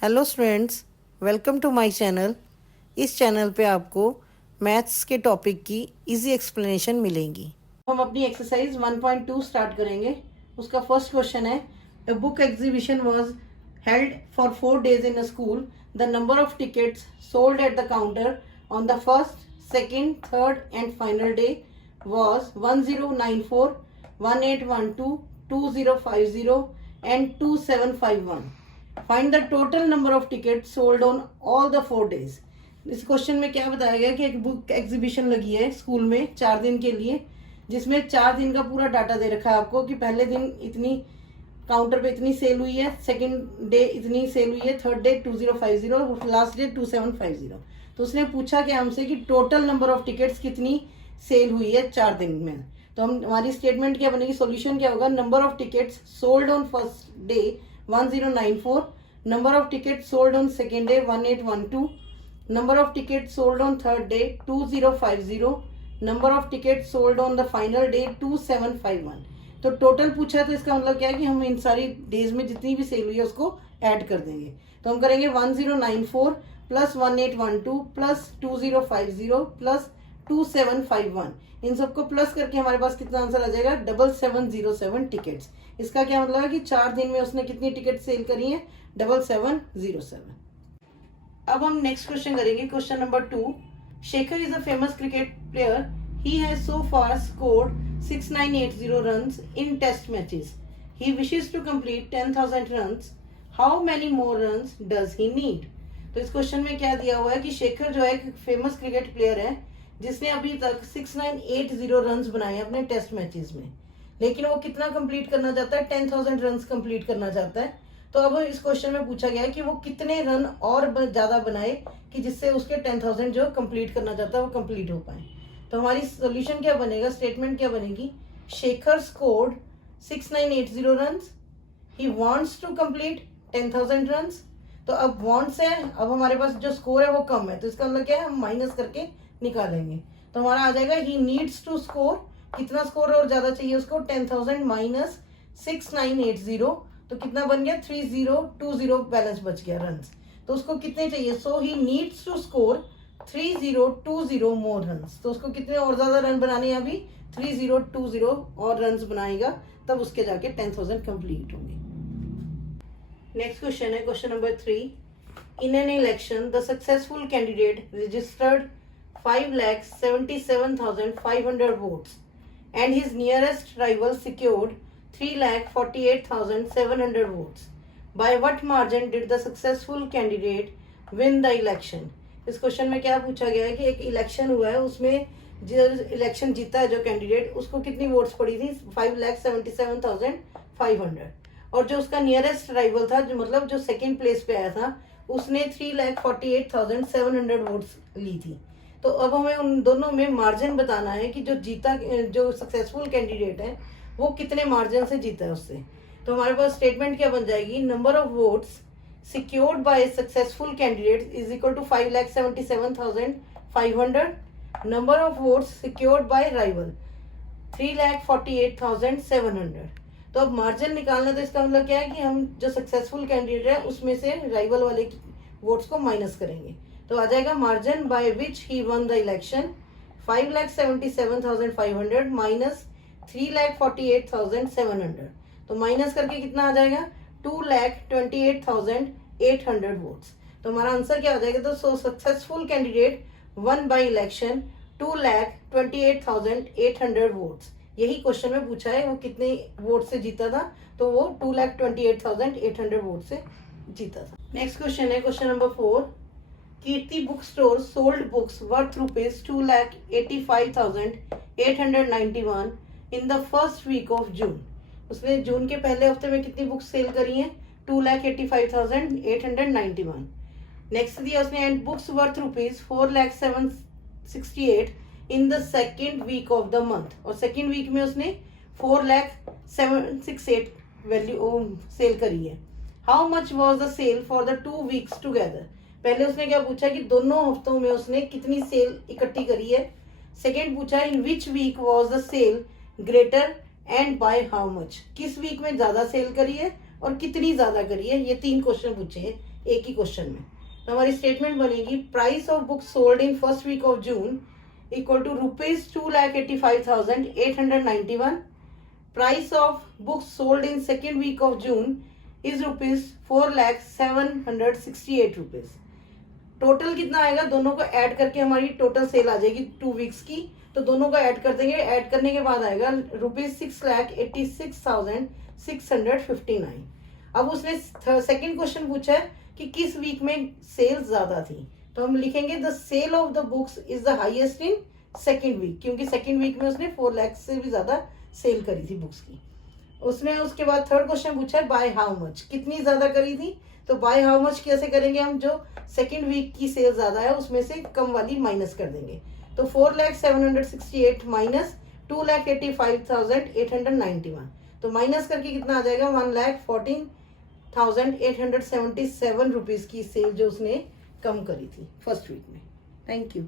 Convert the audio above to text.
Hello students, welcome to my channel. इस channel पे आपको मैथ्स के टॉपिक की इजी एक्सप्लेनेशन मिलेंगी। हम अपनी एक्सरसाइज 1.2 स्टार्ट करेंगे। उसका फर्स्ट क्वेश्चन है, a book exhibition was held for 4 days in a school. The number of tickets sold at the counter on the first, second, third and final day was 1094, 1812, 2050 and 2751. Find the total number of tickets sold on all the 4 days. इस question में क्या बताया गया कि एक book exhibition लगी है school में 4 दिन के लिए, जिसमें 4 दिन का पूरा डाटा दे रखा है आपको कि पहले दिन इतनी काउंटर पे इतनी सेल हुई है, सेकंड डे इतनी सेल हुई है, थर्ड डे 2050, लास्ट डे 2750। तो उसने पूछा कि हमसे कि टोटल नंबर ऑफ टिकट्स कितनी सेल हुई है 4 दिन में। तो हम हमारी स्टेटमेंट क्या बनेगी, सॉल्यूशन क्या होगा, number of tickets sold on first day 1094, number of tickets sold on second day 1812, number of tickets sold on third day 2050, number of tickets sold on the final day 2751। तो total पूछा तो इसका मतलब क्या है कि हम इन सारी डेज में जितनी भी सेल हुई है उसको ऐड कर देंगे। तो हम करेंगे 1094 प्लस 1812 प्लस 2050 प्लस 2751, इन सबको प्लस करके हमारे पास कितना आंसर आ जाएगा, 7707 टिकट्स। इसका क्या मतलब है कि 4 दिन में उसने कितनी टिकट सेल करी है, 7707। अब हम नेक्स्ट क्वेश्चन करेंगे, question number 2। Shekhar is a famous cricket player. He has so far scored 6980 runs in test matches. He wishes to complete 10,000 runs. How many more runs does he need? तो इस question में क्या दिया हुआ है कि शेखर जो है एक फेमस क्रिकेट प्लेयर है जिसने अभी तक 6980 रन्स बनाए अपने टेस्ट मैचेस में, लेकिन वो कितना कंप्लीट करना चाहता है, 10,000 रन्स कंप्लीट करना चाहता है। तो अब इस क्वेश्चन में पूछा गया है कि वो कितने रन और ज्यादा बनाए कि जिससे उसके 10,000 जो कंप्लीट करना चाहता है वो कंप्लीट हो पाए। तो हमारी सोल्यूशन क्या बनेगा, स्टेटमेंट क्या बनेगी, Shekhar scored 6980 runs, he wants to complete 10,000 runs. तो अब वांट्स है, अब हमारे पास जो स्कोर है वो कम है, तो इसका मतलब क्या है, हम माइनस करके निकालेंगे। तो हमारा आ जाएगा ही नीड्स टू स्कोर, कितना स्कोर और ज्यादा चाहिए उसको, 10,000 माइनस 6980, तो कितना बन गया, 3020 बैलेंस बच गया रन्स। तो उसको कितने चाहिए, so he needs to score 3020 more runs. तो उसको कितने और ज्यादा रन बनाने हैं, अभी 3020 और रन्स बनाएगा, तब उसके जाके 10,000 कंप्लीट होंगे। नेक्स्ट क्वेश्चन है question number 3। In an election the successful candidate registered 5,77,500 votes and his nearest rival secured 3,48,700 votes. By what margin did the successful candidate win the election? इस क्वेश्चन में क्या पूछा गया है कि एक इलेक्शन हुआ है, उसमें जो इलेक्शन जीता है जो कैंडिडेट, उसको कितनी वोट्स पड़ी थी, 5,77,500, और जो उसका नियरेस्ट राइवल था, जो मतलब जो सेकेंड प्लेस पे आया था, उसने 3,48,700 वोट्स ली थी। तो अब हमें उन दोनों में मार्जिन बताना है कि जो जीता, जो सक्सेसफुल कैंडिडेट है वो कितने मार्जिन से जीता है उससे। तो हमारे पास स्टेटमेंट क्या बन जाएगी, number of votes secured by successful candidate is equal to 5,77,500, number of votes secured by rival 3,48,700। तो अब मार्जिन निकालना, तो इसका मतलब क्या है कि हम जो सक्सेसफुल कैंडिडेट है उसमें से राइवल वाले वोट्स को माइनस करेंगे। तो आ जाएगा margin by which he one the election 5,77,500 minus 3,48,700। तो माइनस करके कितना आ जाएगा, 2,28,800 वोट्स। तो हमारा आंसर क्या आ जाएगा, तो so successful candidate one by election 2,28,800 votes. यही क्वेश्चन में पूछा है, वो कितने वोट से जीता था, तो वो 2,28,800 वोट से जीता था। नेक्स्ट क्वेश्चन है question number 4। Kirti book store sold books worth rupees 2,85,891 in the first week of June. उसने जून के पहले हफ्ते में कितनी बुक्स सेल करी हैं, 2,85,891। नेक्स्ट दिया उसने, and books worth rupees 4,768 in the second week of the month, और सेकेंड वीक में उसने 4,768 वैल्यू सेल करी है। How much was the sale for the 2 weeks together. पहले उसने क्या पूछा कि दोनों हफ्तों में उसने कितनी सेल इकट्ठी करी है। सेकेंड पूछा, in which week was the sale greater and by how much, किस वीक में ज्यादा सेल करी है और कितनी ज़्यादा करी है, ये 3 क्वेश्चन पूछे हैं एक ही क्वेश्चन में। तो हमारी स्टेटमेंट बनेगी price of books sold in first week of June equal to ₹2,85,891। Price of books sold in second week of June is ₹4,07,68। Total कितना आएगा, दोनों को ऐड करके हमारी टोटल सेल आ जाएगी 2 वीक्स की। तो दोनों को ऐड कर देंगे, ऐड करने के बाद आएगा ₹6,86,659। अब उसने सेकंड क्वेश्चन पूछा है कि किस वीक में सेल ज्यादा थी, तो हम लिखेंगे the sale of the books is the highest in second week, क्योंकि सेकेंड वीक में उसने 4 लाख से भी ज्यादा सेल करी थी बुक्स की। उसने उसके बाद थर्ड क्वेश्चन पूछा है बाय हाउ मच, कितनी ज्यादा करी थी। तो बाय हाउ मच कैसे करेंगे, हम जो सेकेंड वीक की सेल ज्यादा है उसमें से कम वाली माइनस कर देंगे। तो 4,07,68 माइनस 2,85,891, तो माइनस करके कितना आ जाएगा 1,14,877 रुपीज की सेल जो उसने कम करी थी फर्स्ट वीक में। Thank you.